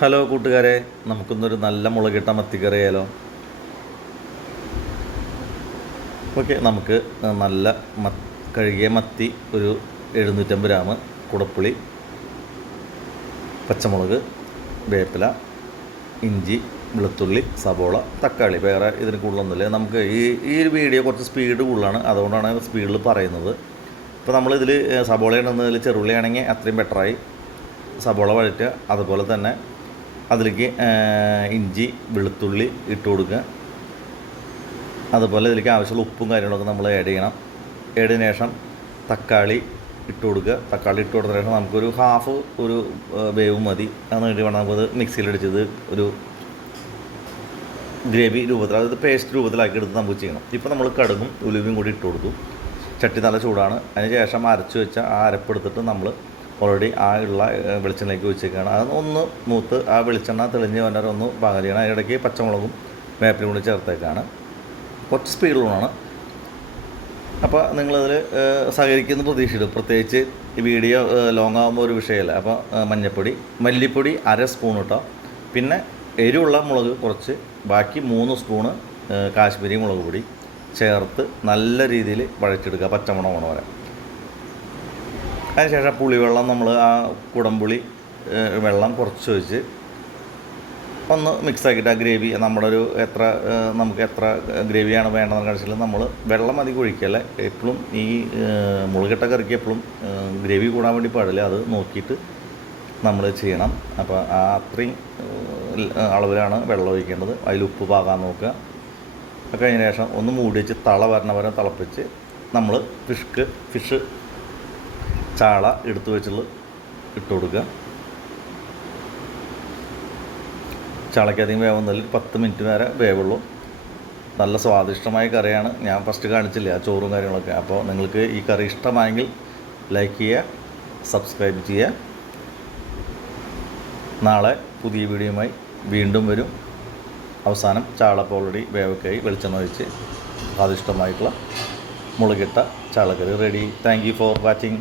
Hello കൂട്ടുകാരെ, നമുക്കിന്നൊരു നല്ല മുളകിട്ട മത്തിക്കറിയാലോ. ഓക്കെ, നമുക്ക് നല്ല കഴുകിയ മത്തി ഒരു 750 ഗ്രാം, കുടപ്പുളി, പച്ചമുളക്, വേപ്പില, ഇഞ്ചി, വെളുത്തുള്ളി, സബോള, തക്കാളി. വേറെ ഇതിന് കൂടുതലൊന്നുമില്ല. നമുക്ക് ഈ ഒരു വീഡിയോ കുറച്ച് സ്പീഡ് കൂടുതലാണ്, അതുകൊണ്ടാണ് സ്പീഡിൽ പറയുന്നത്. ഇപ്പോൾ നമ്മളിതിൽ സബോള ഇടുന്നതിൽ ചെറുള്ളിയാണെങ്കിൽ അത്രയും ബെറ്ററായി. സബോള വഴറ്റുക, അതുപോലെ തന്നെ അതിലേക്ക് ഇഞ്ചി, വെളുത്തുള്ളി ഇട്ട് കൊടുക്കുക. അതുപോലെ ഇതിലേക്ക് ആവശ്യമുള്ള ഉപ്പും കാര്യങ്ങളൊക്കെ നമ്മൾ ആഡ് ചെയ്യണം. ആഡ് ചെയ്തതിന് ശേഷം തക്കാളി ഇട്ട് കൊടുക്കുക. തക്കാളി ഇട്ട് കൊടുത്തതിന് ശേഷം നമുക്കൊരു ഹാഫ് ഒരു വേവ് മതി. അത് വേണ്ടി വേണം നമുക്കത് മിക്സിയിലടിച്ചത് ഒരു ഗ്രേവി രൂപത്തിൽ, അതായത് പേസ്റ്റ് രൂപത്തിലാക്കി എടുത്ത് നമുക്ക് ചെയ്യണം. ഇപ്പോൾ നമ്മൾ കടുകും ഉലുവയും കൂടി ഇട്ട് കൊടുത്തു. ചട്ടി നല്ല ചൂടാണ്. അതിന് ശേഷം അരച്ച് വെച്ച ആ അരപ്പെടുത്തിട്ട് നമ്മൾ ഓൾറെഡി ആ ഉള്ള വെളിച്ചെണ്ണയ്ക്ക് വെച്ചേക്കാണ്. അത് ഒന്ന് മൂത്ത് ആ വെളിച്ചെണ്ണ തെളിഞ്ഞ് വന്നാൽ ഒന്ന് പാകം ചെയ്യണം. അതിനിടയ്ക്ക് പച്ചമുളകും വേപ്പിലും കൂടി ചേർത്തേക്കാണ്. കുറച്ച് സ്പീഡിലാണ്. അപ്പോൾ നിങ്ങളതിൽ സഹകരിക്കുന്ന പ്രതീക്ഷയിടും. പ്രത്യേകിച്ച് ഈ വീഡിയോ ലോങ് ആകുമ്പോൾ ഒരു വിഷയമല്ല. അപ്പോൾ മഞ്ഞൾപ്പൊടി, മല്ലിപ്പൊടി 1/2 സ്പൂൺ ഇട്ടോ. പിന്നെ എരിവുള്ള മുളക് കുറച്ച്, ബാക്കി 3 സ്പൂണ് കാശ്മീരി മുളക് പൊടി ചേർത്ത് നല്ല രീതിയിൽ വഴച്ചെടുക്കുക, പച്ചമണം വരെ. അതിനുശേഷം പുളിവെള്ളം നമ്മൾ ആ കുടംപുളി വെള്ളം കുറച്ച് വെച്ച് ഒന്ന് മിക്സാക്കിയിട്ട് ആ ഗ്രേവി നമ്മുടെ നമുക്ക് എത്ര ഗ്രേവിയാണ് വേണ്ടതെന്ന് കഴിച്ചാൽ നമ്മൾ വെള്ളം അധികം ഒഴിക്കല്ലേ. എപ്പോഴും ഈ മുളകിട്ട കറിക്ക് എപ്പോഴും ഗ്രേവി കൂടാൻ വേണ്ടി പാടില്ല. അത് നോക്കിയിട്ട് നമ്മൾ ചെയ്യണം. അപ്പോൾ ആ അത്രയും അളവിലാണ് വെള്ളം ഒഴിക്കേണ്ടത്. അതിൽ ഉപ്പ് പാകാൻ നോക്കുക. ഒക്കെ അതിന് ശേഷം ഒന്ന് മൂടി വെച്ച് തള വരണ വരെ തിളപ്പിച്ച് നമ്മൾ ഫിഷ് ചാള എടുത്തു വെച്ചുള്ള ഇട്ട് കൊടുക്കുക. ചാളയ്ക്ക് അധികം വേവുന്നതിൽ 10 മിനിറ്റ് വരെ വേവുള്ളൂ. നല്ല സ്വാദിഷ്ടമായ കറിയാണ്. ഞാൻ ഫസ്റ്റ് കാണിച്ചില്ല ആ ചോറും കാര്യങ്ങളൊക്കെ. അപ്പോൾ നിങ്ങൾക്ക് ഈ കറി ഇഷ്ടമായെങ്കിൽ ലൈക്ക് ചെയ്യുക, സബ്സ്ക്രൈബ് ചെയ്യുക. നാളെ പുതിയ വീഡിയോയുമായി വീണ്ടും വരും. അവസാനം ചാളപ്പോൾ ഓൾറെഡി വേവക്കായി വെളിച്ചെണ്ണ ഒഴിച്ച് സ്വാദിഷ്ടമായിട്ടുള്ള മുളകിട്ട ചാളക്കറി ready. Thank you for watching.